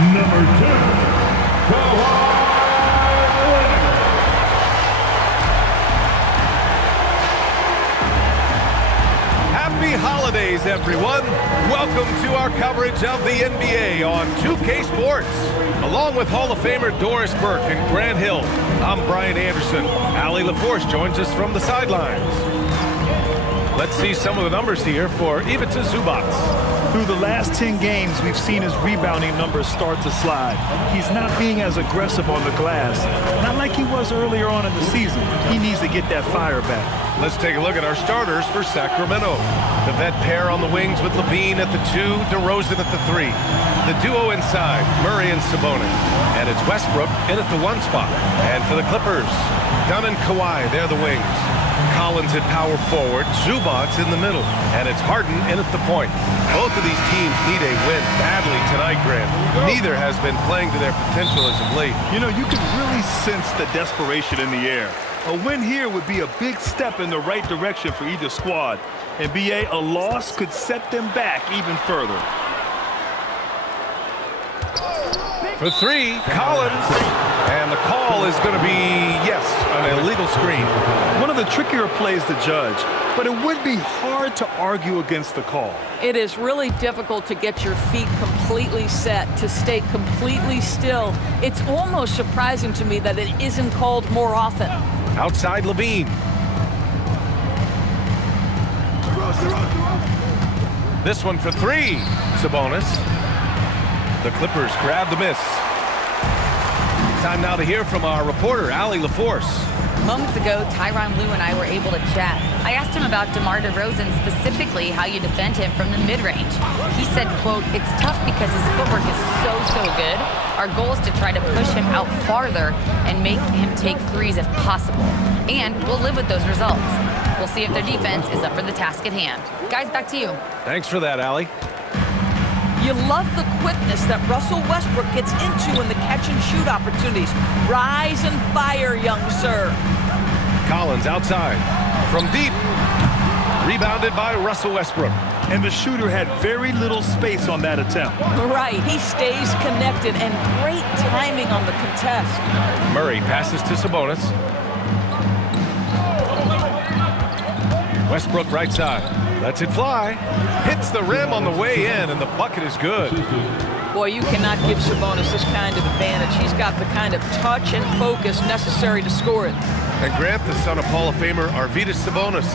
Number 10, Kawhi. Happy holidays, everyone. Welcome to our coverage of the NBA on 2K Sports. Along with Hall of Famer Doris Burke and Grant Hill, I'm Brian Anderson. Allie LaForce joins us from the sidelines. Let's see some of the numbers here for Ivica Zubac. Through the last 10 games, we've seen his rebounding numbers start to slide. He's not being as aggressive on the glass, not like he was earlier on in the season. He needs to get that fire back. Let's take a look at our starters for Sacramento. The vet pair on the wings with Levine at the 2, DeRozan at the 3. The duo inside, Murray and Sabonis. And it's Westbrook in at the 1 spot. And for the Clippers, Dunn and Kawhi, they're the wings. Collins at power forward, Zubac in the middle, and it's Harden in at the point. Both of these teams need a win badly tonight, Grant. Neither has been playing to their potential as of late. You know, you can really sense the desperation in the air. A win here would be a big step in the right direction for either squad. And BA, a loss could set them back even further. For 3, Collins. And the call is going to be, yes, an illegal screen. One of the trickier plays to judge, but it would be hard to argue against the call. It is really difficult to get your feet completely set, to stay completely still. It's almost surprising to me that it isn't called more often. Outside Levine. This one for 3, Sabonis. The Clippers grab the miss. Time now to hear from our reporter, Allie LaForce. Moments ago, Tyronn Lue and I were able to chat. I asked him about DeMar DeRozan, specifically how you defend him from the mid-range. He said, quote, "It's tough because his footwork is so good. Our goal is to try to push him out farther and make him take threes if possible. And we'll live with those results. We'll see if their defense is up for the task at hand." Guys, back to you. Thanks for that, Allie. You love the quickness that Russell Westbrook gets into in the catch-and-shoot opportunities. Rise and fire, young sir. Collins outside. From deep. Rebounded by Russell Westbrook. And the shooter had very little space on that attempt. Right, he stays connected, and great timing on the contest. Murray passes to Sabonis. Westbrook right side. Lets it fly. Hits the rim on the way in, and the bucket is good. Boy, you cannot give Sabonis this kind of advantage. He's got the kind of touch and focus necessary to score it. And Grant, the son of Hall of Famer Arvydas Sabonis.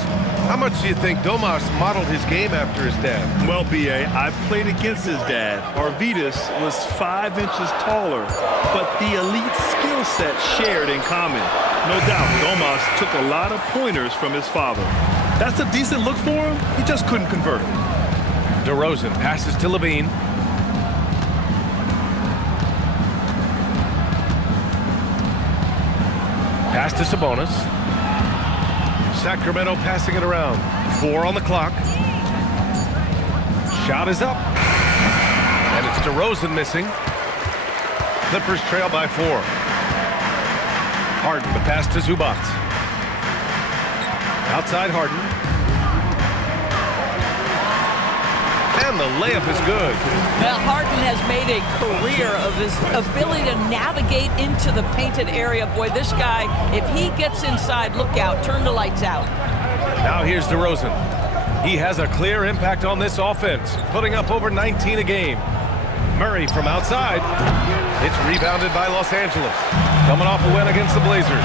How much do you think Domas modeled his game after his dad? Well, BA, I played against his dad. Arvydas was 5 inches taller, but the elite skill set shared in common. No doubt, Domas took a lot of pointers from his father. That's a decent look for him. He just couldn't convert it. DeRozan passes to Levine. Pass to Sabonis. Sacramento passing it around. 4 on the clock. Shot is up. And it's DeRozan missing. Clippers trail by 4. Harden, the pass to Zubac. Outside Harden. And the layup is good. Well, Harden has made a career of his ability to navigate into the painted area. Boy, this guy, if he gets inside, look out, turn the lights out. Now here's DeRozan. He has a clear impact on this offense, putting up over 19 a game. Murray from outside. It's rebounded by Los Angeles. Coming off a win against the Blazers.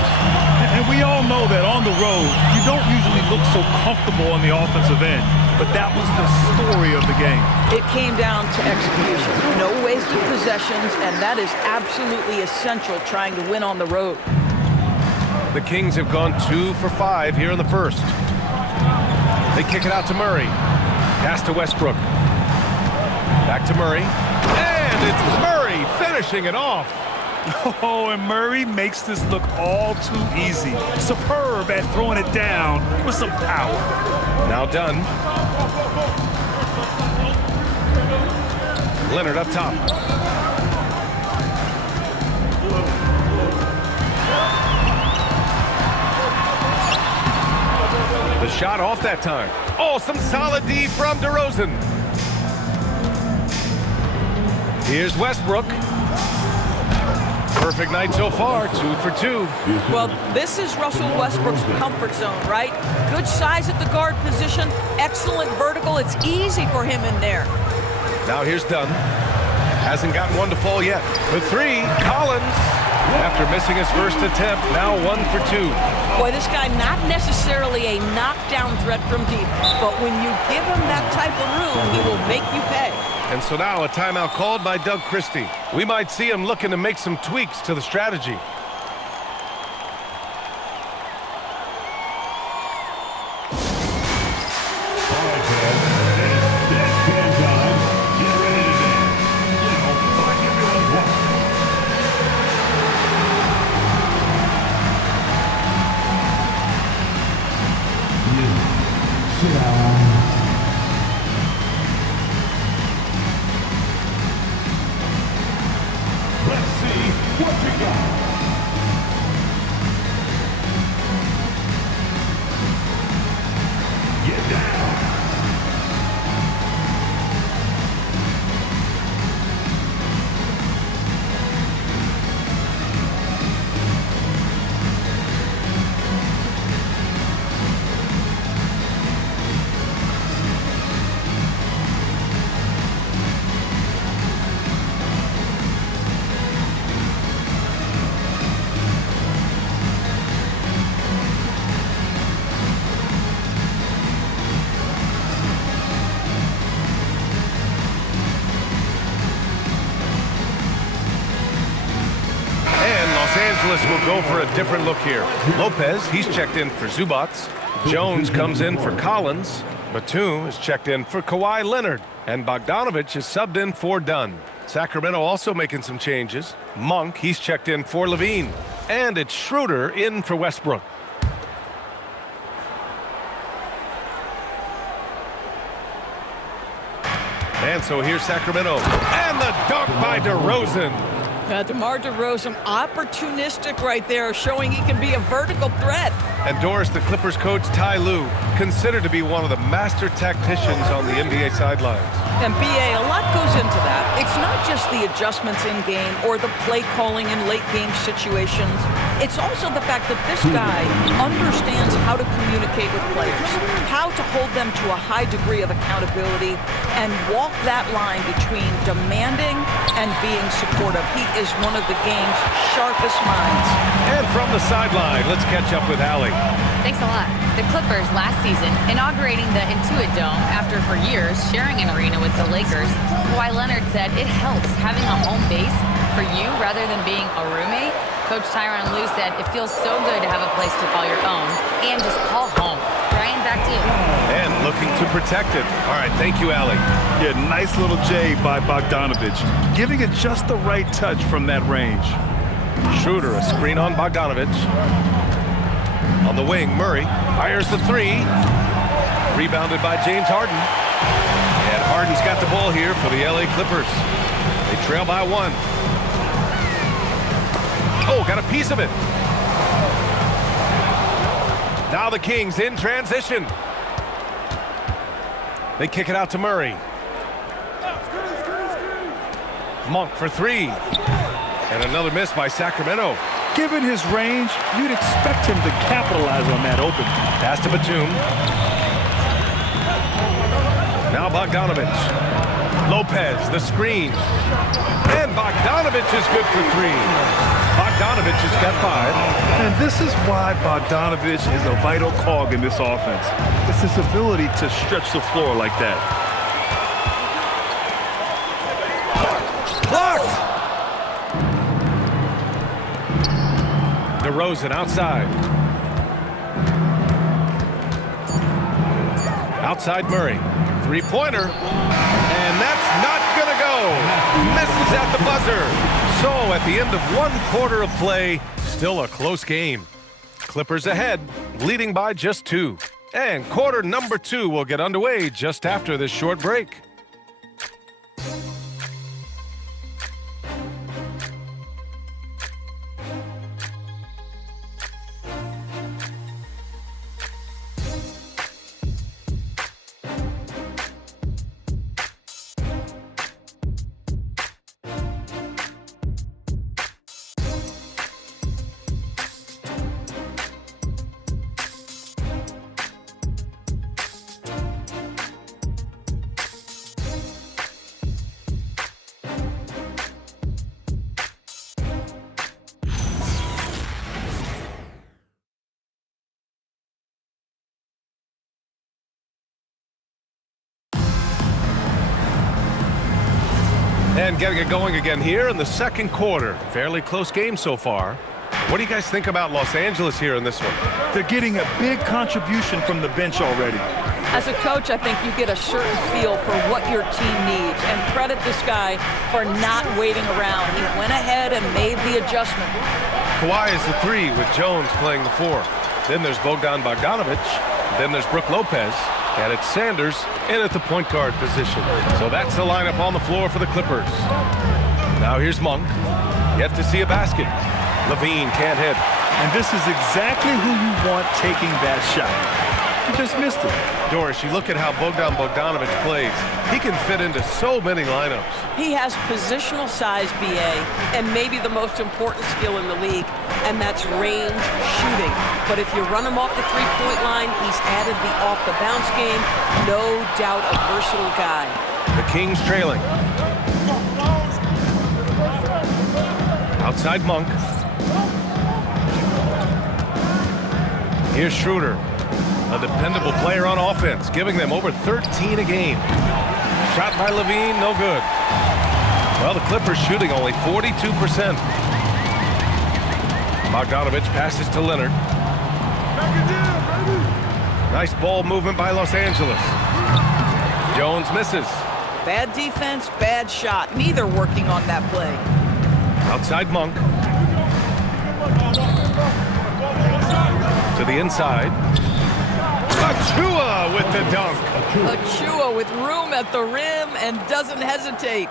And we all know that on the road, you don't usually look so comfortable on the offensive end. But that was the story of the game. It came down to execution. No wasted possessions, and that is absolutely essential trying to win on the road. The Kings have gone 2 for 5 here in the first. They kick it out to Murray. Pass to Westbrook. Back to Murray. And it's Murray finishing it off. Oh, and Murray makes this look all too easy. Superb at throwing it down with some power. Now done. Leonard up top. The shot off that time. Oh, some solid D from DeRozan. Here's Westbrook. Perfect night so far, 2 for 2. Well, this is Russell Westbrook's comfort zone, right? Good size at the guard position, excellent vertical. It's easy for him in there. Now here's Dunn. Hasn't gotten one to fall yet. For 3, Collins. After missing his first attempt, now 1 for 2. Boy, this guy not necessarily a knockdown threat from deep, but when you give him that type of room, he will make you pay. And so now a timeout called by Doug Christie. We might see him looking to make some tweaks to the strategy. Let's see what you got. Get down. Los Angeles will go for a different look here. Lopez, he's checked in for Zubats. Jones comes in for Collins. Batum is checked in for Kawhi Leonard. And Bogdanovich is subbed in for Dunn. Sacramento also making some changes. Monk, he's checked in for Levine. And it's Schroeder in for Westbrook. And so here's Sacramento. And the dunk by DeRozan. DeMar DeRozan, opportunistic right there, showing he can be a vertical threat. And Doris, the Clippers coach Ty Lue, considered to be one of the master tacticians on the NBA sidelines. And BA, a lot goes into that. It's not just the adjustments in game or the play calling in late game situations. It's also the fact that this guy understands how to communicate with players, how to hold them to a high degree of accountability, and walk that line between demanding and being supportive. He is one of the game's sharpest minds. And from the sideline, let's catch up with Allie. Thanks a lot. The Clippers last season inaugurating the Intuit Dome after for years sharing an arena with the Lakers. Kawhi Leonard said it helps having a home base for you rather than being a roommate. Coach Tyronn Lue said it feels so good to have a place to call your own and just call home. Brian, back to you. And looking to protect it. All right, thank you, Allie. Yeah, nice little J by Bogdanovich, giving it just the right touch from that range. Schroeder, a screen on Bogdanovich. On the wing, Murray fires the 3. Rebounded by James Harden. And Harden's got the ball here for the LA Clippers. They trail by 1. Oh, got a piece of it. Now the Kings in transition. They kick it out to Murray. Monk for 3. And another miss by Sacramento. Given his range, you'd expect him to capitalize on that open. Pass to Batum. Now Bogdanovich. Lopez, the screen. And Bogdanovich is good for 3. Bogdanovich has got 5. And this is why Bogdanovich is a vital cog in this offense. It's his ability to stretch the floor like that. Blocked! DeRozan outside. Outside Murray. 3-pointer. And that's not gonna go. Misses at the buzzer. So at the end of 1 quarter of play, still a close game. Clippers ahead, leading by just 2. And quarter number 2 will get underway just after this short break. And getting it going again here in the second quarter. Fairly close game so far. What do you guys think about Los Angeles here in this one? They're getting a big contribution from the bench already. As a coach, I think you get a certain feel for what your team needs, and credit this guy for not waiting around. He went ahead and made the adjustment. Kawhi is the 3 with Jones playing the 4. Then there's Bogdan Bogdanovic. Then there's Brook Lopez. And it's Sanders in at the point guard position. So that's the lineup on the floor for the Clippers. Now here's Monk. Yet to see a basket. Levine can't hit. And this is exactly who you want taking that shot. He just missed it. Doris, you look at how Bogdan Bogdanovic plays. He can fit into so many lineups. He has positional size, BA, and maybe the most important skill in the league, and that's range shooting. But if you run him off the three-point line, he's added the off-the-bounce game. No doubt a versatile guy. The Kings trailing. Outside Monk. Here's Schroeder. A dependable player on offense, giving them over 13 a game. Shot by Levine, no good. Well, the Clippers shooting only 42%. Bogdanovic passes to Leonard. Nice ball movement by Los Angeles. Jones misses. Bad defense, bad shot. Neither working on that play. Outside Monk. To the inside. Achua with the dunk. Achua with room at the rim and doesn't hesitate.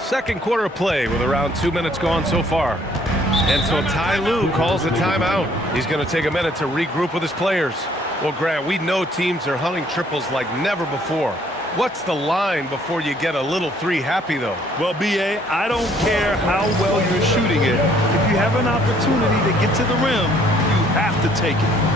Second quarter of play with around 2 minutes gone so far. And so Ty Lue calls a timeout. He's going to take a minute to regroup with his players. Well, Grant, we know teams are hunting triples like never before. What's the line before you get a little 3 happy, though? Well, B.A., I don't care how well you're shooting it. If you have an opportunity to get to the rim, you have to take it.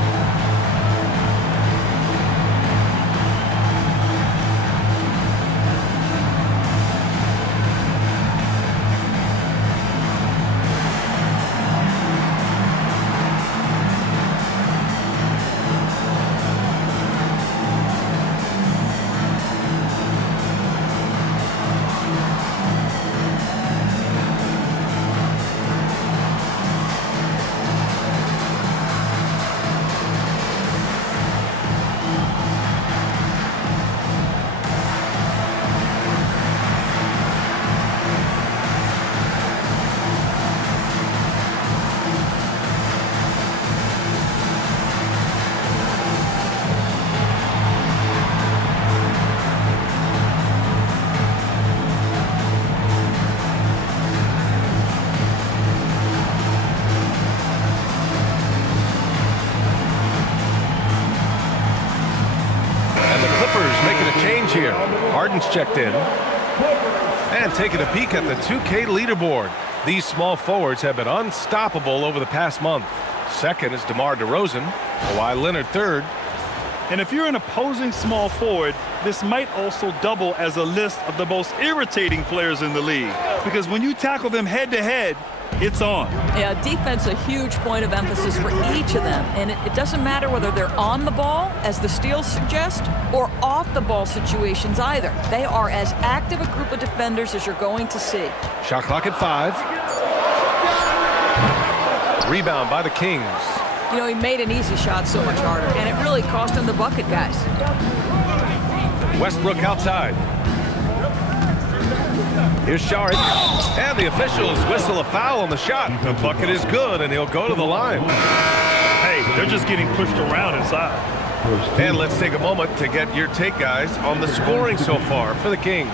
Here, Harden's checked in. And taking a peek at the 2K leaderboard. These small forwards have been unstoppable over the past month. Second is DeMar DeRozan. Kawhi Leonard third. And if you're an opposing small forward, this might also double as a list of the most irritating players in the league. Because when you tackle them head-to-head, it's on. Yeah, defense a huge point of emphasis for each of them. And it doesn't matter whether they're on the ball, as the steals suggest, or off the ball situations either. They are as active a group of defenders as you're going to see. Shot clock at 5. Rebound by the Kings. You know, he made an easy shot so much harder, and it really cost him the bucket, guys. Westbrook outside. Here's Saric, and the officials whistle a foul on the shot. The bucket is good, and he'll go to the line. Hey, they're just getting pushed around inside. And let's take a moment to get your take, guys, on the scoring so far for the Kings.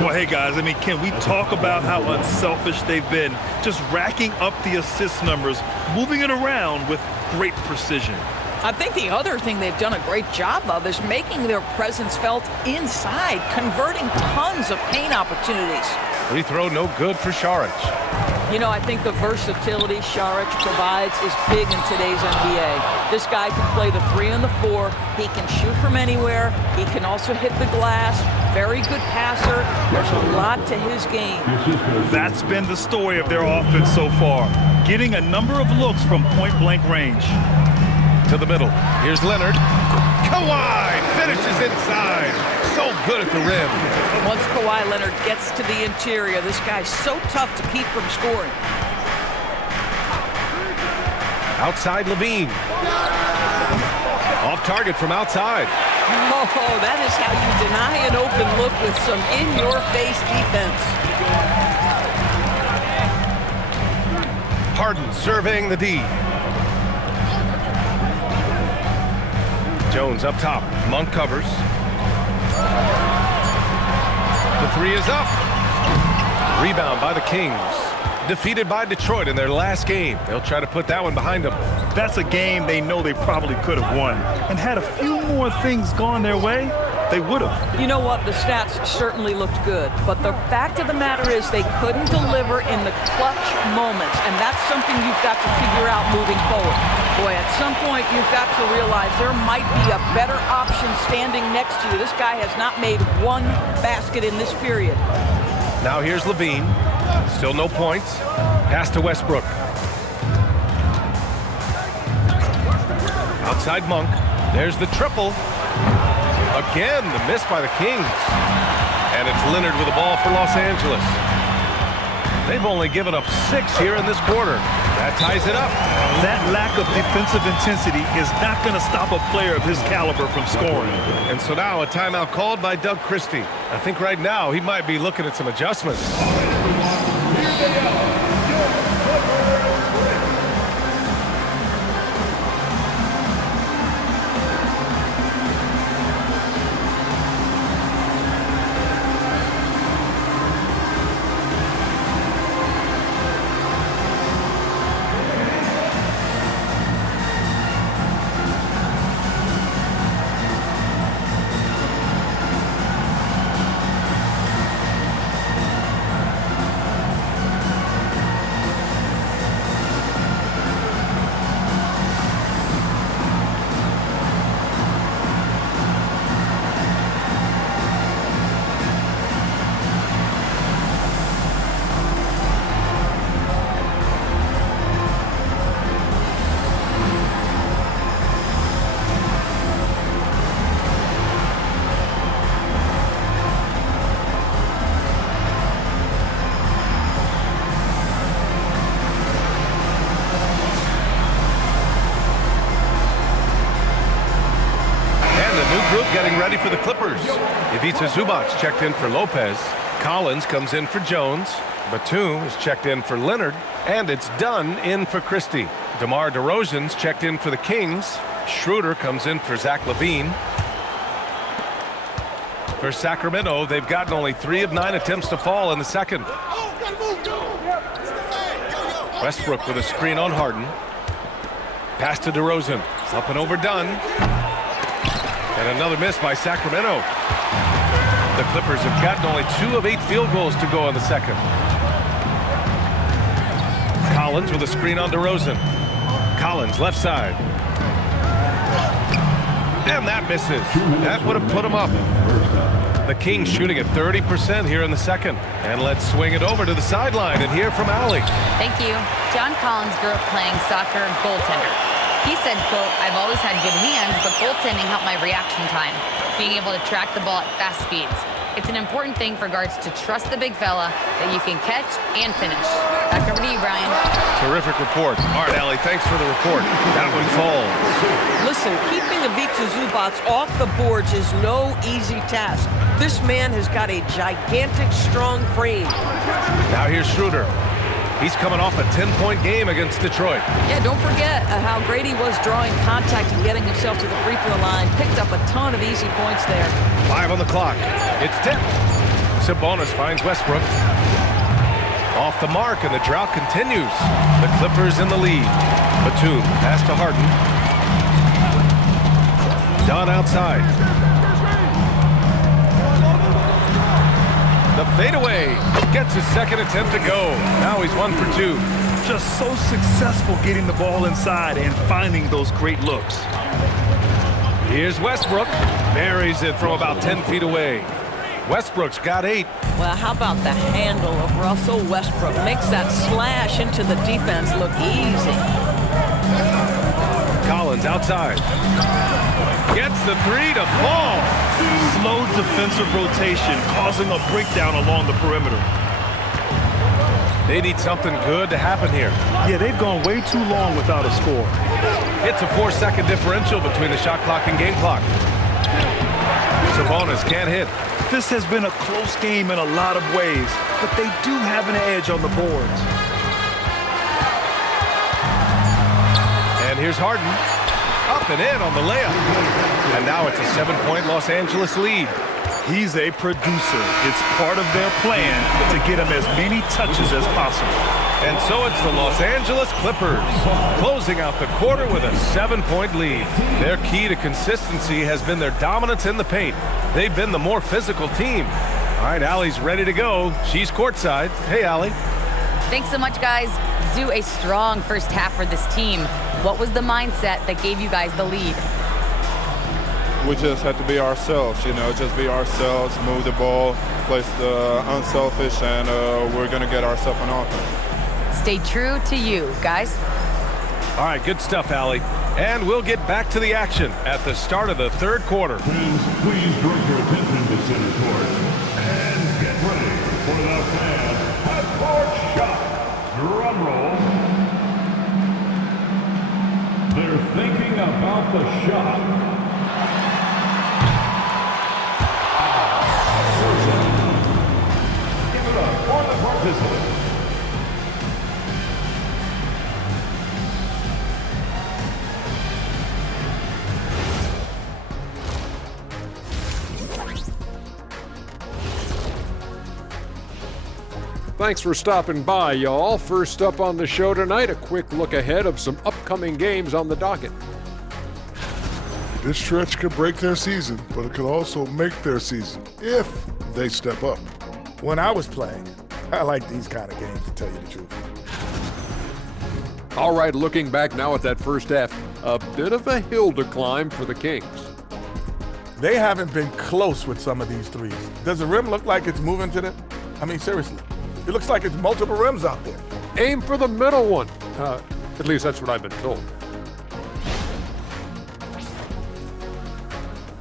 Well, hey, guys, I mean, can we talk about how unselfish they've been? Just racking up the assist numbers, moving it around with great precision. I think the other thing they've done a great job of is making their presence felt inside, converting tons of paint opportunities. Free throw no good for Saric. You know, I think the versatility Saric provides is big in today's NBA. This guy can play the 3 and the 4. He can shoot from anywhere. He can also hit the glass. Very good passer. There's a lot to his game. That's been the story of their offense so far, getting a number of looks from point-blank range. To the middle. Here's Leonard. Kawhi finishes inside. So good at the rim. Once Kawhi Leonard gets to the interior, this guy's so tough to keep from scoring. Outside Levine. Off target from outside. Oh, that is how you deny an open look with some in-your-face defense. Harden surveying the D. Jones up top. Monk covers. The three is up. Rebound by the Kings. Defeated by Detroit in their last game. They'll try to put that one behind them. That's a game they know they probably could have won. And had a few more things gone their way, they would have. You know what? The stats certainly looked good. But the fact of the matter is they couldn't deliver in the clutch moments. And that's something you've got to figure out moving forward. Boy, at some point you've got to realize there might be a better option standing next to you. This guy has not made one basket in this period. Now here's Levine. Still no points. Pass to Westbrook. Outside Monk. There's the triple. Again, the miss by the Kings. And it's Leonard with the ball for Los Angeles. They've only given up 6 here in this quarter. That ties it up. That lack of defensive intensity is not going to stop a player of his caliber from scoring. And so now a timeout called by Doug Christie. I think right now he might be looking at some adjustments. Getting ready for the Clippers. Ivica Zubac checked in for Lopez. Collins comes in for Jones. Batum is checked in for Leonard. And it's Dunn in for Christie. DeMar DeRozan's checked in for the Kings. Schroeder comes in for Zach LaVine. For Sacramento, they've gotten only 3 of 9 attempts to fall in the second. Westbrook with a screen on Harden. Pass to DeRozan. It's up and over Dunn. And another miss by Sacramento. The Clippers have gotten only 2 of 8 field goals to go in the second. Collins with a screen on DeRozan. Collins left side. And that misses. That would have put him up. The Kings shooting at 30% here in the second. And let's swing it over to the sideline and hear from Allie. Thank you. John Collins grew up playing soccer goaltender. He said, quote, "I've always had good hands, but goaltending helped my reaction time, being able to track the ball at fast speeds. It's an important thing for guards to trust the big fella that you can catch and finish." Back over to you, Brian. Terrific report. All right, Allie, thanks for the report. That one falls. Listen, keeping Ivica Zubac off the boards is no easy task. This man has got a gigantic, strong frame. Now here's Schroeder. He's coming off a 10-point game against Detroit. Yeah, don't forget how great he was drawing contact and getting himself to the free throw line. Picked up a ton of easy points there. 5 on the clock. It's tipped. Sabonis finds Westbrook. Off the mark, and the drought continues. The Clippers in the lead. Batum, pass to Harden. Dunn outside. The fadeaway gets his second attempt to go. Now he's 1 for 2. Just so successful getting the ball inside and finding those great looks. Here's Westbrook. Buries it from about 10 feet away. Westbrook's got 8. Well, how about the handle of Russell Westbrook? Makes that slash into the defense look easy. Collins outside. Gets the 3 to fall. slow defensive rotation, causing a breakdown along the perimeter. They need something good to happen here. Yeah, they've gone way too long without a score. It's a 4-second differential between the shot clock and game clock. Sabonis can't hit. This has been a close game in a lot of ways, but they do have an edge on the boards. And here's Harden. Up and in on the layup. And now it's a 7-point Los Angeles lead. He's a producer. It's part of their plan to get him as many touches as possible. And so it's the Los Angeles Clippers closing out the quarter with a 7-point lead. Their key to consistency has been their dominance in the paint. They've been the more physical team. All right, Allie's ready to go. She's courtside. Hey, Allie. Thanks so much, guys. Zoo, a strong first half for this team. What was the mindset that gave you guys the lead? We just had to be ourselves, just be ourselves, move the ball, play unselfish, and we're going to get ourselves an offense. Stay true to you, guys. All right, good stuff, Allie. And we'll get back to the action at the start of the third quarter. Fans, please direct your attention to center court and get ready for the fan half-court shot. Drum roll. They're thinking about the shot. Give it up for the participants. Thanks for stopping by, y'all. First up on the show tonight, a quick look ahead of some upcoming games on the docket. This stretch could break their season, but it could also make their season if they step up. When I was playing, I like these kind of games, to tell you the truth. All right, looking back now at that first half, a bit of a hill to climb for the Kings. They haven't been close with some of these threes. Does the rim look like it's moving to them? I mean, seriously. It looks like it's multiple rims out there. Aim for the middle one. At least that's what I've been told.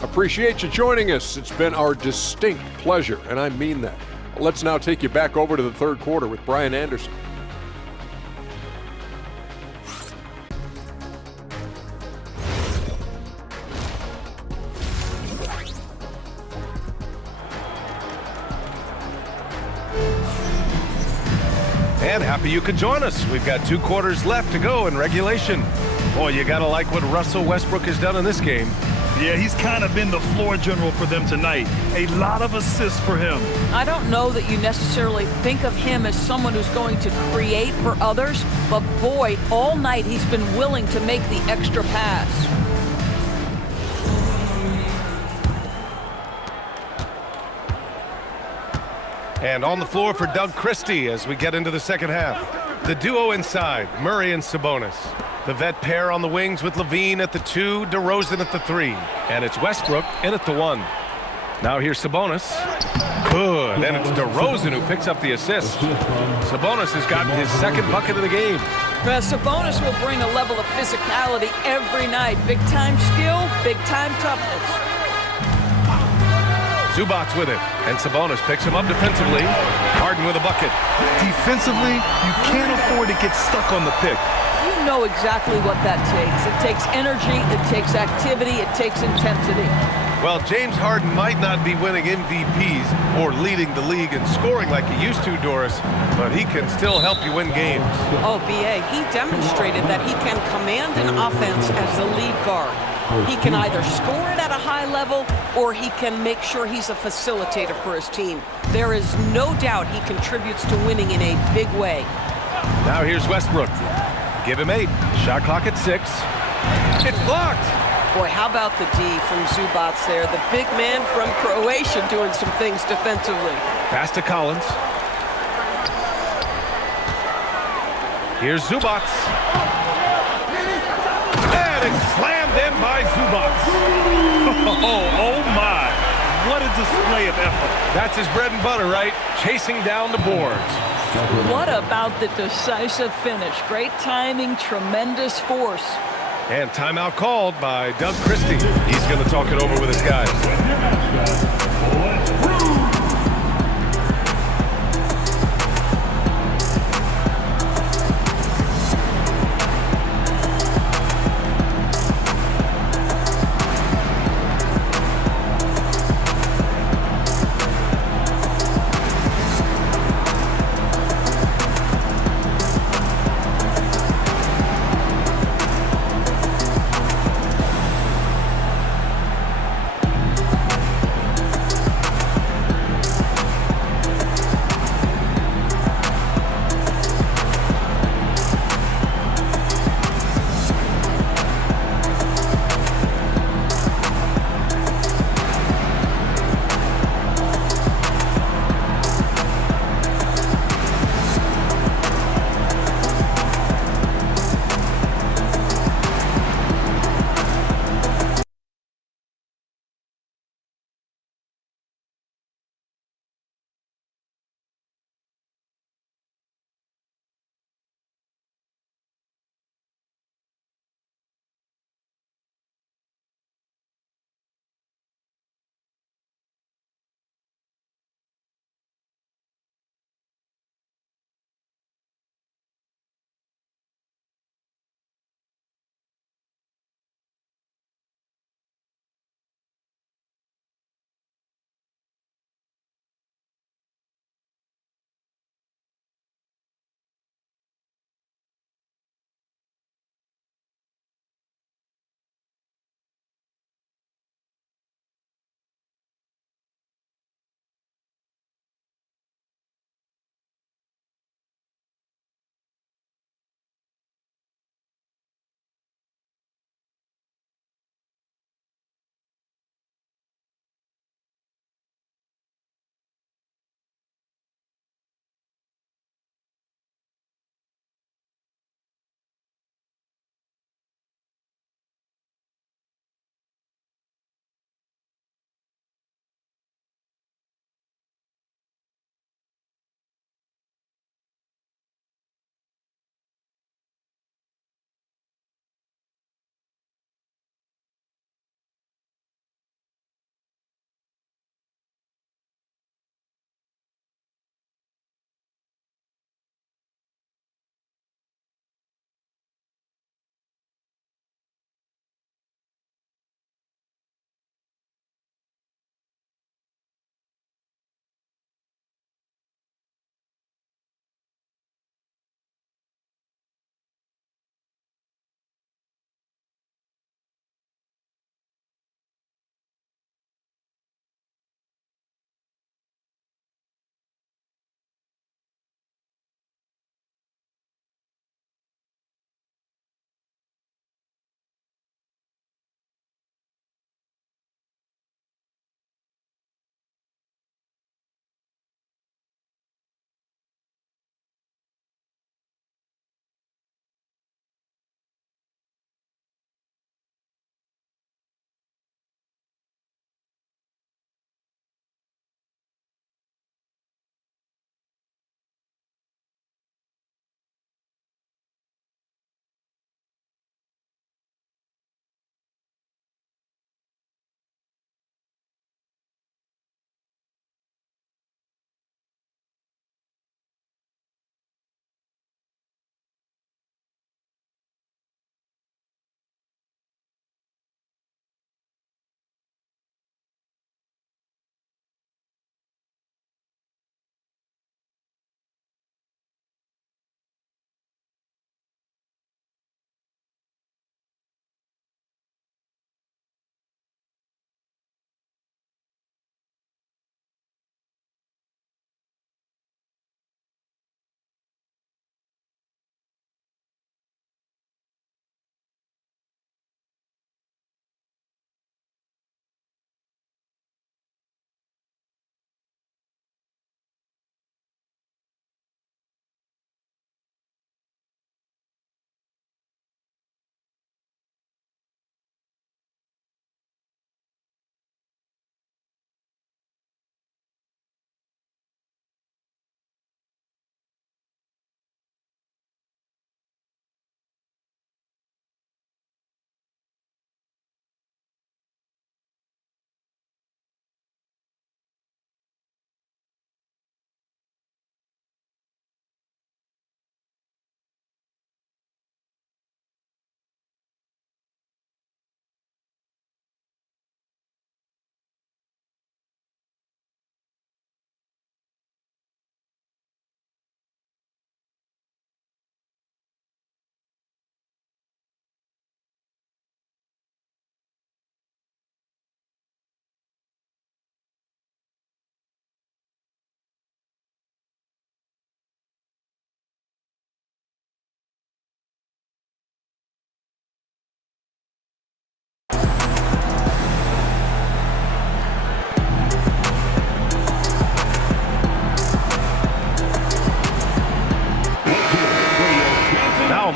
Appreciate you joining us. It's been our distinct pleasure, and I mean that. Let's now take you back over to the third quarter with Brian Anderson. And happy you could join us. We've got 2 quarters left to go in regulation. Boy, you gotta like what Russell Westbrook has done in this game. Yeah, he's kind of been the floor general for them tonight. A lot of assists for him. I don't know that you necessarily think of him as someone who's going to create for others, but boy, all night he's been willing to make the extra pass. And on the floor for Doug Christie as we get into the second half. The duo inside, Murray and Sabonis. The vet pair on the wings with Levine at the 2, DeRozan at the 3. And it's Westbrook in at the 1. Now here's Sabonis. Good, and it's DeRozan who picks up the assist. Sabonis has gotten his second bucket of the game. Sabonis will bring a level of physicality every night. Big-time skill, big-time toughness. Zubac's with it, and Sabonis picks him up defensively. Harden with a bucket. Defensively, you can't afford to get stuck on the pick. You know exactly what that takes. It takes energy, it takes activity, it takes intensity. Well, James Harden might not be winning MVPs or leading the league in scoring like he used to, Doris, but he can still help you win games. Oh, B.A., he demonstrated that he can command an offense as the lead guard. He can either score it at a high level or he can make sure he's a facilitator for his team. There is no doubt he contributes to winning in a big way. Now here's Westbrook. Give him 8. Shot clock at 6. It's blocked. Boy, how about the D from Zubac there? The big man from Croatia doing some things defensively. Pass to Collins. Here's Zubac. And it's slammed in by Zubac. Oh my. What a display of effort. That's his bread and butter, right? Chasing down the boards. What about the decisive finish? Great timing, tremendous force. And timeout called by Doug Christie. He's going to talk it over with his guys.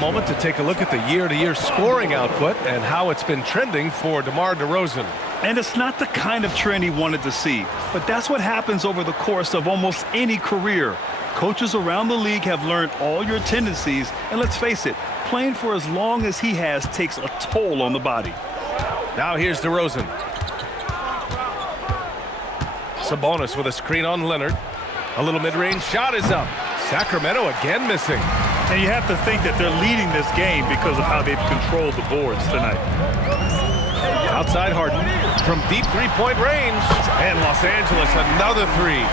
moment to take a look at the year-to-year scoring output and how it's been trending for DeMar DeRozan. And it's not the kind of trend he wanted to see, but that's what happens over the course of almost any career. Coaches around the league have learned all your tendencies, and let's face it, playing for as long as he has takes a toll on the body. Now here's DeRozan. Sabonis with a screen on Leonard. A little mid-range shot is up. Sacramento again missing. And you have to think that they're leading this game because of how they've controlled the boards tonight. Outside Harden from deep three-point range. And Los Angeles another three.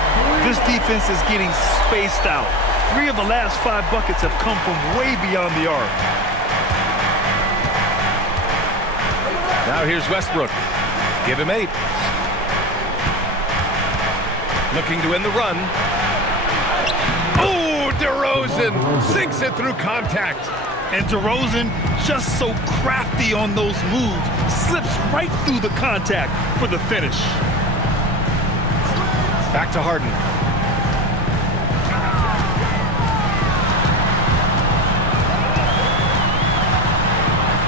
This defense is getting spaced out. 3 of the last 5 buckets have come from way beyond the arc. Now here's Westbrook. Give him 8. Looking to end the run. Oh, DeRozan sinks it through contact. And DeRozan, just so crafty on those moves, slips right through the contact for the finish. Back to Harden.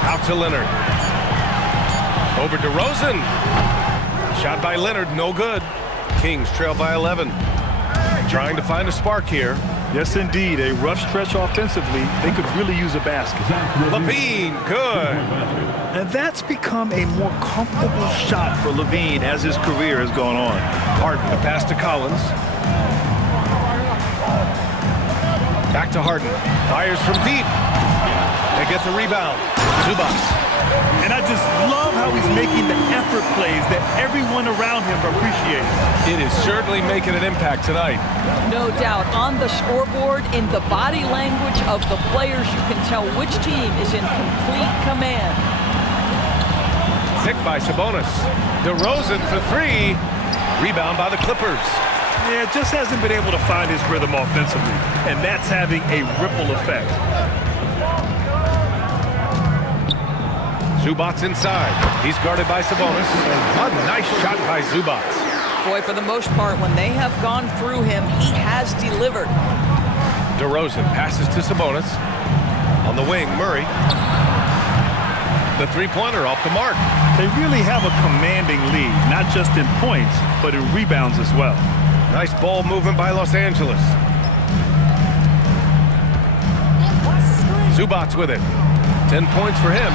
Out to Leonard. Over DeRozan. Shot by Leonard, no good. Kings trail by 11. Trying to find a spark here. Yes, indeed. A rough stretch offensively. They could really use a basket. LaVine, good. And that's become a more comfortable shot for LaVine as his career has gone on. Harden, the pass to Collins. Back to Harden. Fires from deep. They get the rebound. Zubac. And I just love how he's making the effort plays that everyone around him appreciates. It is certainly making an impact tonight. No doubt. On the scoreboard, in the body language of the players, you can tell which team is in complete command. Picked by Sabonis. DeRozan for 3. Rebound by the Clippers. Yeah, just hasn't been able to find his rhythm offensively, and that's having a ripple effect. Zubac inside. He's guarded by Sabonis. A nice shot by Zubac. Boy, for the most part, when they have gone through him, he has delivered. DeRozan passes to Sabonis. On the wing, Murray. The three-pointer off the mark. They really have a commanding lead, not just in points, but in rebounds as well. Nice ball movement by Los Angeles. Zubac with it. 10 points for him.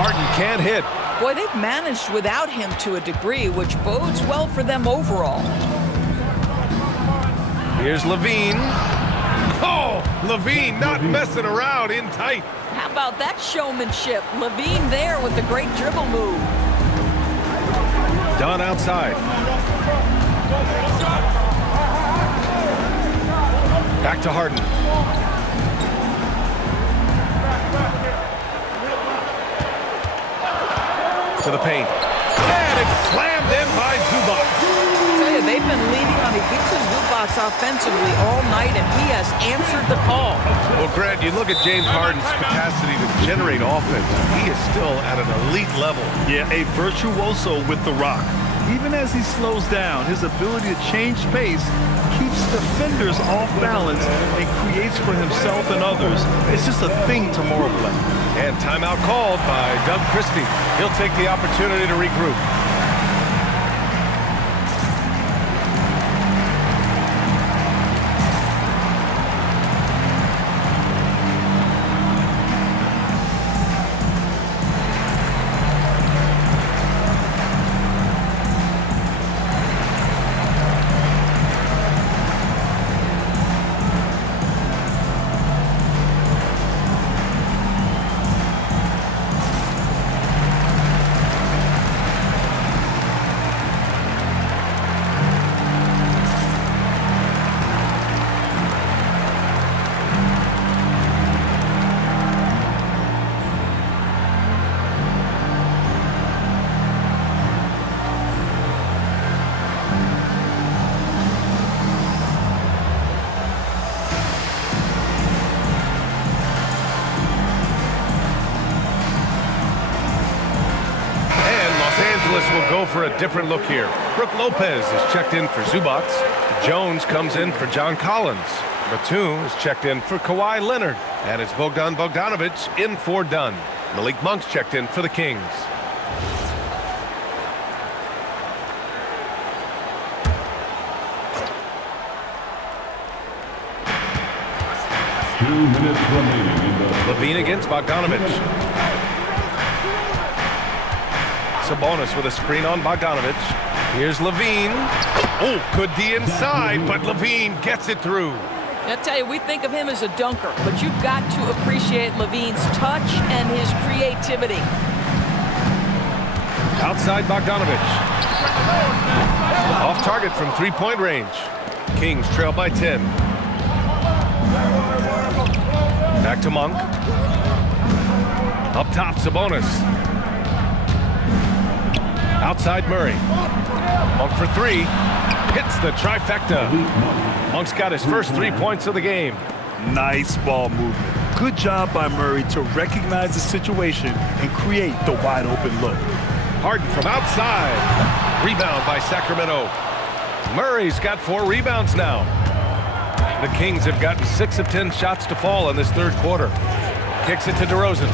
Harden can't hit. Boy, they've managed without him to a degree, which bodes well for them overall. Here's LaVine. Oh, LaVine not messing around, in tight. How about that showmanship? LaVine there with the great dribble move. Done outside. Back to Harden. To the paint. And it's slammed in by Zubac. I tell you, they've been leaning on Ivica Zubac offensively all night, and he has answered the call. Well, Grant, you look at James Harden's capacity to generate offense. He is still at an elite level. Yeah, a virtuoso with the rock. Even as he slows down, his ability to change pace keeps defenders off balance and creates for himself and others. It's just a thing to marvel at. And timeout called by Doug Christie. He'll take the opportunity to regroup. Will go for a different look here. Brook Lopez is checked in for Zubac. Jones comes in for John Collins. Batum is checked in for Kawhi Leonard. And it's Bogdan Bogdanovic in for Dunn. Malik Monk's checked in for the Kings. Levine against Bogdanovic. Sabonis with a screen on Bogdanovic. Here's Levine. Oh, could be inside, but Levine gets it through. I tell you, we think of him as a dunker, but you've got to appreciate Levine's touch and his creativity. Outside Bogdanovic. Off target from three-point range. Kings trail by 10. Back to Monk. Up top, Sabonis. Outside Murray. Monk for three. Hits the trifecta. Monk's got his first 3 points of the game. Nice ball movement. Good job by Murray to recognize the situation and create the wide open look. Harden from outside. Rebound by Sacramento. Murray's got 4 rebounds now. The Kings have gotten 6 of 10 shots to fall in this third quarter. Kicks it to DeRozan.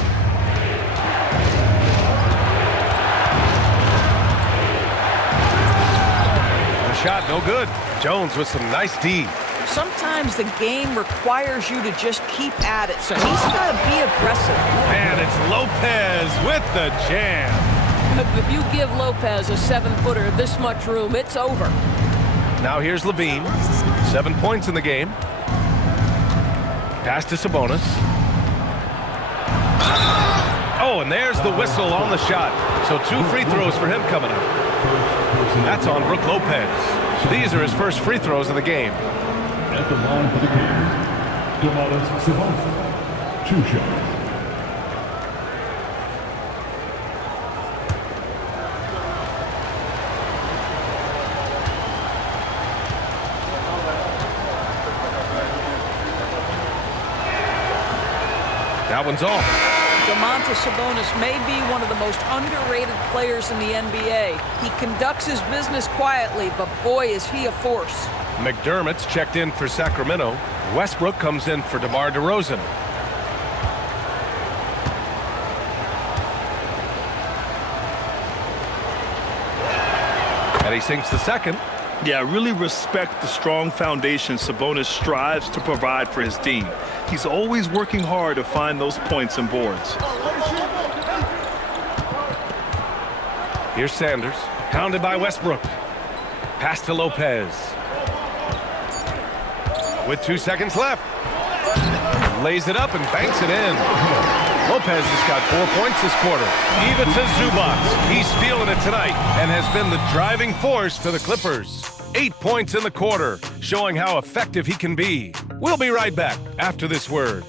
The shot no good. Jones with some nice D. Sometimes the game requires you to just keep at it, so he's got to be aggressive. And it's Lopez with the jam. If you give Lopez a 7-footer this much room, it's over. Now here's Levine. 7 points in the game. Pass to Sabonis. Oh, and there's the whistle on the shot. So 2 free throws for him coming up. That's on Brook Lopez. These are his first free throws of the game. At the line for the Kings, Domantas Sabonis. 2 shots. That one's off. Domantas Sabonis may be one of the most underrated players in the NBA. He conducts his business quietly, but boy, is he a force. McDermott's checked in for Sacramento. Westbrook comes in for DeMar DeRozan. And he sinks the second. Yeah, I really respect the strong foundation Sabonis strives to provide for his team. He's always working hard to find those points and boards. Here's Sanders, pounded by Westbrook. Pass to Lopez. With 2 seconds left. Lays it up and banks it in. Lopez has got 4 points this quarter. Ivica Zubac, he's feeling it tonight and has been the driving force for the Clippers. 8 points in the quarter, showing how effective he can be. We'll be right back after this word.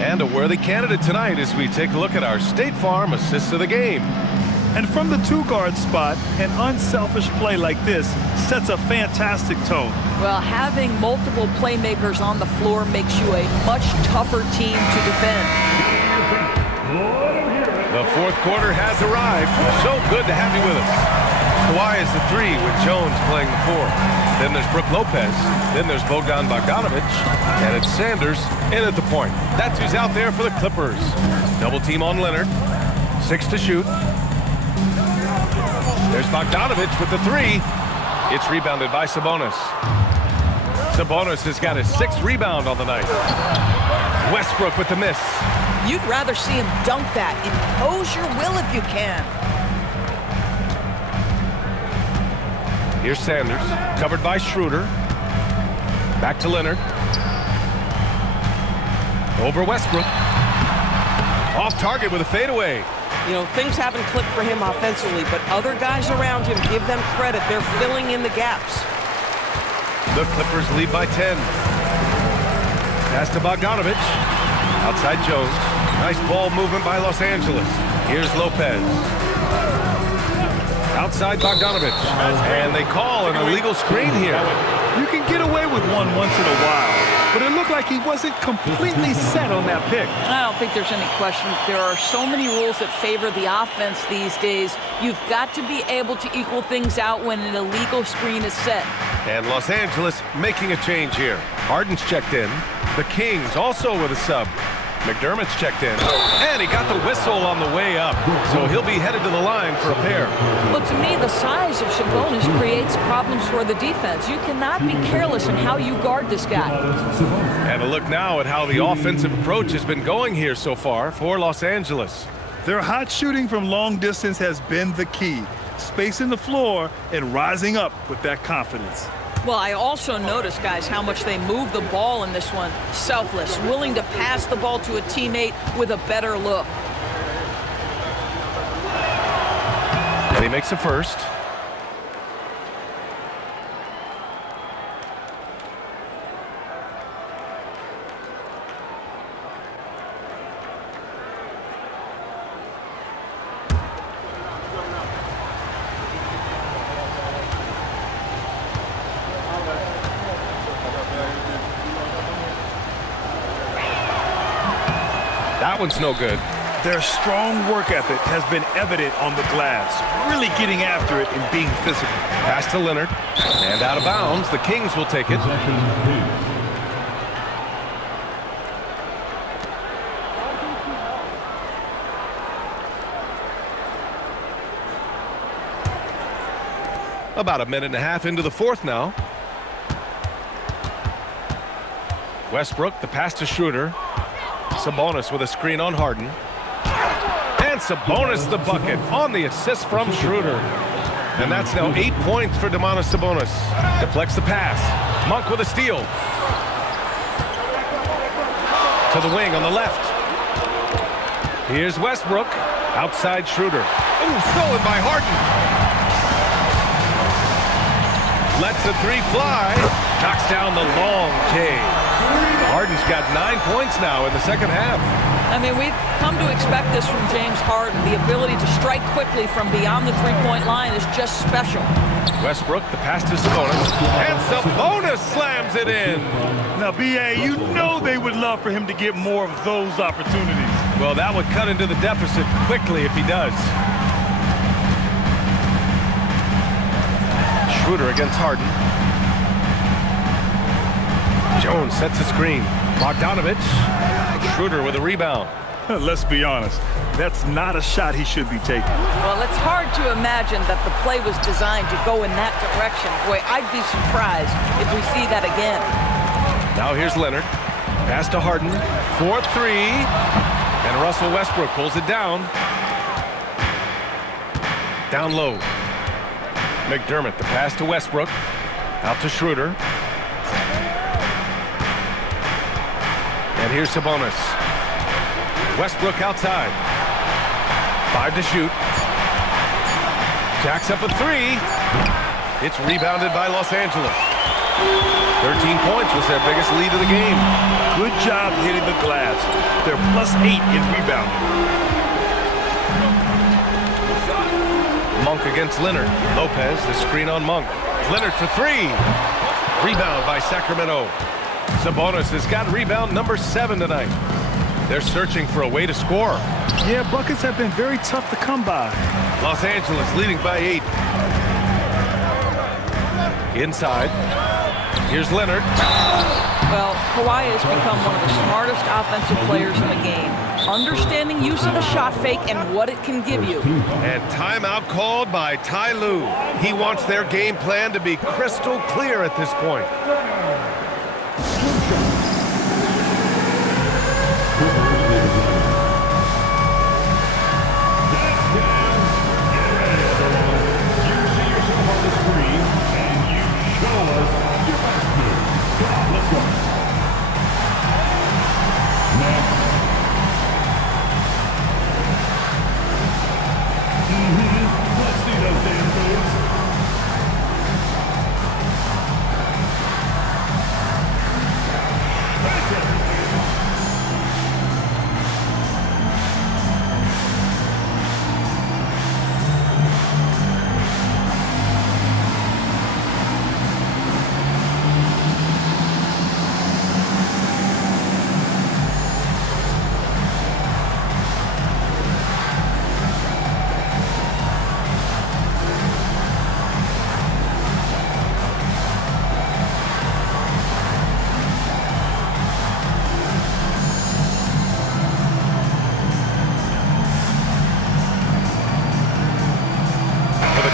And a worthy candidate tonight as we take a look at our State Farm assists of the game. And from the 2-guard spot, an unselfish play like this sets a fantastic tone. Well, having multiple playmakers on the floor makes you a much tougher team to defend. The fourth quarter has arrived. So good to have you with us. Kawhi is the 3 with Jones playing the 4. Then there's Brook Lopez. Then there's Bogdan Bogdanovic. And it's Sanders in at the point. That's who's out there for the Clippers. Double team on Leonard. 6 to shoot. There's Bogdanovic with the 3. It's rebounded by Sabonis. Sabonis has got his 6th rebound on the night. Westbrook with the miss. You'd rather see him dunk that. Impose your will if you can. Here's Sanders, covered by Schroeder. Back to Leonard. Over Westbrook. Off target with a fadeaway. You know, things haven't clicked for him offensively, but other guys around him, give them credit. They're filling in the gaps. The Clippers lead by 10. Pass to Bogdanovich. Outside Jones. Nice ball movement by Los Angeles. Here's Lopez. Outside Bogdanovich. And they call an illegal screen here. You can get away with one once in a while, but it looked like he wasn't completely set on that pick. I don't think there's any question. There are so many rules that favor the offense these days. You've got to be able to equal things out when an illegal screen is set. And Los Angeles making a change here. Harden's checked in. The Kings also with a sub. McDermott's checked in. And he got the whistle on the way up. So he'll be headed to the line for a pair. Well, to me, the size of Sabonis creates problems for the defense. You cannot be careless in how you guard this guy. And a look now at how the offensive approach has been going here so far for Los Angeles. Their hot shooting from long distance has been the key. Spacing the floor and rising up with that confidence. Well, I also noticed, guys, how much they move the ball in this one. Selfless, willing to pass the ball to a teammate with a better look. And he makes a first. That one's no good. Their strong work ethic has been evident on the glass, really getting after it and being physical. Pass to Leonard, and out of bounds. The Kings will take it. About a minute and a half into the fourth now. Westbrook, the pass to Schroeder. Sabonis with a screen on Harden. And Sabonis the bucket on the assist from Schroeder. And that's now 8 points for Domantas Sabonis. Deflects the pass. Monk with a steal. To the wing on the left. Here's Westbrook. Outside Schroeder. Ooh, stolen by Harden. Lets the three fly. Knocks down the long K. Harden's got 9 points now in the second half. I mean, we've come to expect this from James Harden. The ability to strike quickly from beyond the three-point line is just special. Westbrook, the pass to Sabonis. And Sabonis slams it in. Now, B.A., you know they would love for him to get more of those opportunities. Well, that would cut into the deficit quickly if he does. Schroeder against Harden. Jones sets a screen. Bogdanovich. Schroeder with a rebound. Let's be honest, that's not a shot he should be taking. Well, it's hard to imagine that the play was designed to go in that direction. Boy, I'd be surprised if we see that again. Now here's Leonard. Pass to Harden. 4-3. And Russell Westbrook pulls it down. Down low. McDermott, the pass to Westbrook. Out to Schroeder. And here's Sabonis. Westbrook outside. 5 to shoot. Jacks up a 3. It's rebounded by Los Angeles. 13 points was their biggest lead of the game. Good job hitting the glass. They're +8 in rebounding. Monk against Leonard. Lopez, the screen on Monk. Leonard for 3. Rebound by Sacramento. Sabonis has got rebound number 7 tonight. They're searching for a way to score. Yeah, buckets have been very tough to come by. Los Angeles leading by 8. Inside. Here's Leonard. Well, Kawhi has become one of the smartest offensive players in the game. Understanding use of the shot fake and what it can give you. And timeout called by Ty Lue. He wants their game plan to be crystal clear at this point. us your best move. Come on, let's go. Next. Let's see those damn moves.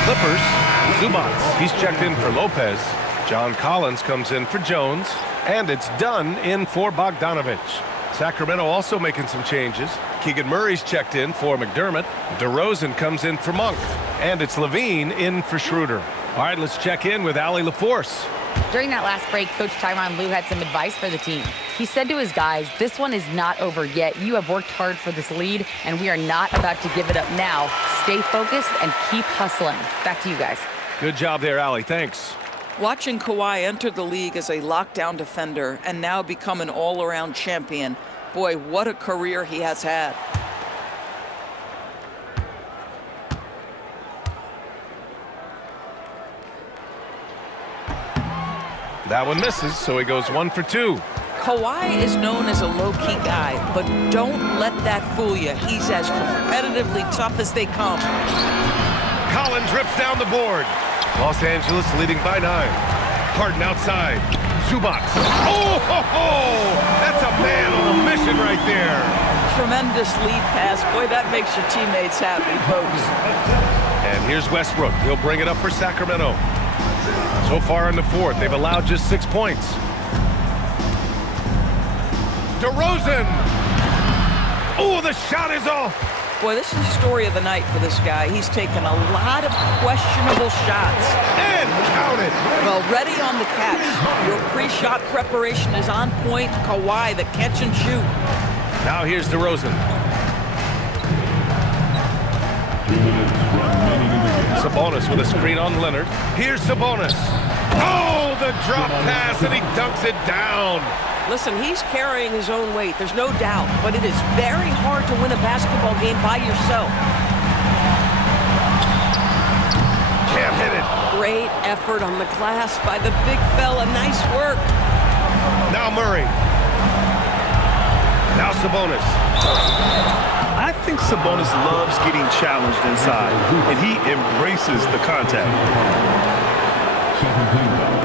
Clippers, Zubats, he's checked in for Lopez. John Collins comes in for Jones. And it's Dunn in for Bogdanovich. Sacramento also making some changes. Keegan Murray's checked in for McDermott. DeRozan comes in for Monk. And it's Levine in for Schroeder. All right, let's check in with Allie LaForce. During that last break, Coach Tyronn Lue had some advice for the team. He said to his guys, this one is not over yet. You have worked hard for this lead, and we are not about to give it up now. Stay focused and keep hustling. Back to you guys. Good job there, Allie. Thanks. Watching Kawhi enter the league as a lockdown defender and now become an all-around champion, boy, what a career he has had. That one misses, so he goes 1 for 2. Kawhi is known as a low-key guy, but don't let that fool you. He's as competitively tough as they come. Collins rips down the board. Los Angeles leading by 9. Harden outside. Zubats. Oh, ho, ho! That's a man on a mission right there. Tremendous lead pass. Boy, that makes your teammates happy, folks. And here's Westbrook. He'll bring it up for Sacramento. So far in the fourth, they've allowed just 6 points. DeRozan! Oh, the shot is off! Boy, this is the story of the night for this guy. He's taken a lot of questionable shots. And counted! Well, ready on the catch. Your pre-shot preparation is on point. Kawhi, the catch and shoot. Now here's DeRozan. Sabonis with a screen on Leonard. Here's Sabonis. Oh, the drop pass, and he dunks it down. Listen, he's carrying his own weight, there's no doubt, but it is very hard to win a basketball game by yourself. Can't hit it. Great effort on the glass by the big fella. Nice work. Now Murray. Now Sabonis. I think Sabonis loves getting challenged inside, and he embraces the contact. Second team foul.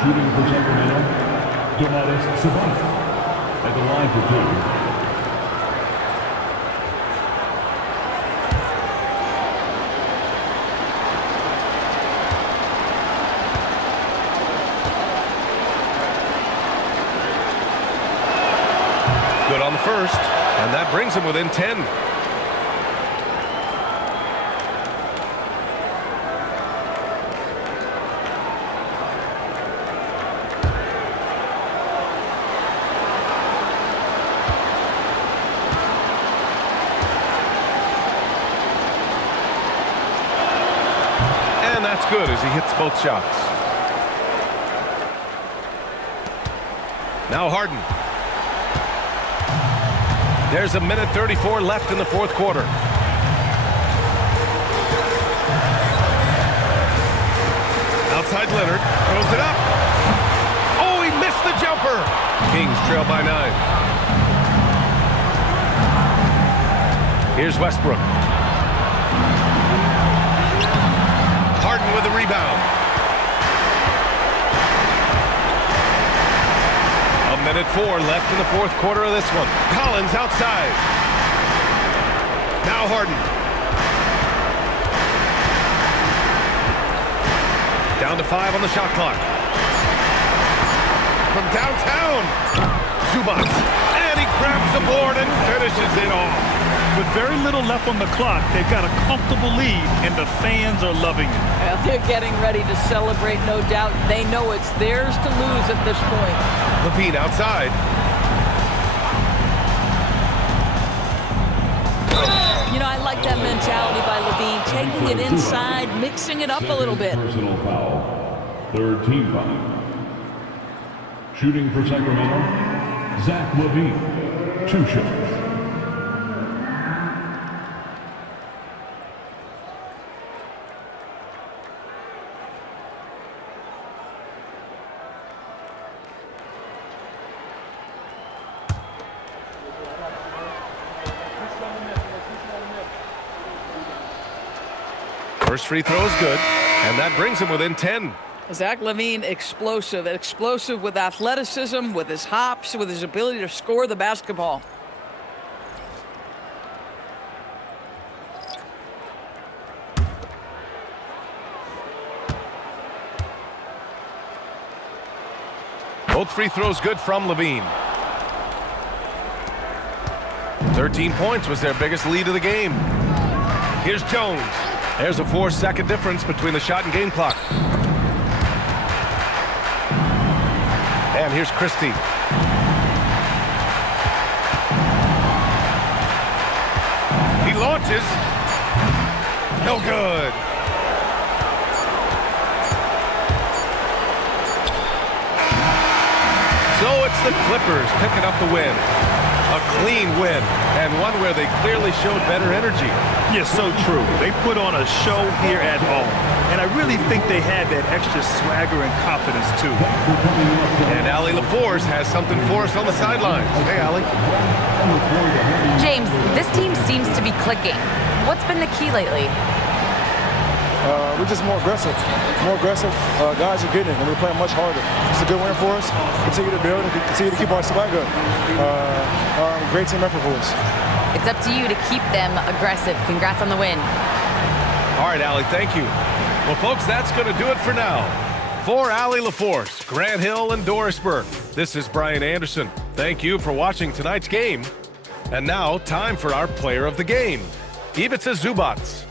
Shooting for Sacramento, Sabonis at the line for 2. Good on the first, and that brings him within 10. And that's good as he hits both shots. Now Harden. There's a minute 34 left in the fourth quarter. Outside Leonard, throws it up. Oh, he missed the jumper. Kings trail by 9. Here's Westbrook. Harden with the rebound. Minute 4 left in the fourth quarter of this one. Collins outside. Now Harden. Down to 5 on the shot clock. From downtown. Zubats, and he grabs the board and finishes it off. With very little left on the clock, they've got a comfortable lead, and the fans are loving it. Well, they're getting ready to celebrate, no doubt. They know it's theirs to lose at this point. Levine outside. You know, I like that mentality by Levine, taking it inside, mixing it up a little bit. Personal foul. Third team foul. Shooting for Sacramento, Zach Levine. 2 shots. First free throw is good, and that brings him within 10. Zach Levine, explosive with athleticism, with his hops, with his ability to score the basketball. Both free throws good from Levine. 13 points was their biggest lead of the game. Here's Jones. There's a 4-second difference between the shot and game clock. And here's Christie. He launches. No good. So it's the Clippers picking up the win. A clean win, and one where they clearly showed better energy. Yes, so true. They put on a show here at home, and I really think they had that extra swagger and confidence, too. And Allie LaForce has something for us on the sidelines. Hey, Allie. James, this team seems to be clicking. What's been the key lately? We're just more aggressive. Guys are getting it, and we're playing much harder. It's a good win for us. Continue to build and continue to keep our swag up. Great team effort for us. It's up to you to keep them aggressive. Congrats on the win. All right, Allie, thank you. Well, folks, that's going to do it for now. For Allie LaForce, Grant Hill, and Doris Burke, this is Brian Anderson. Thank you for watching tonight's game. And now, time for our player of the game, Ivica Zubats.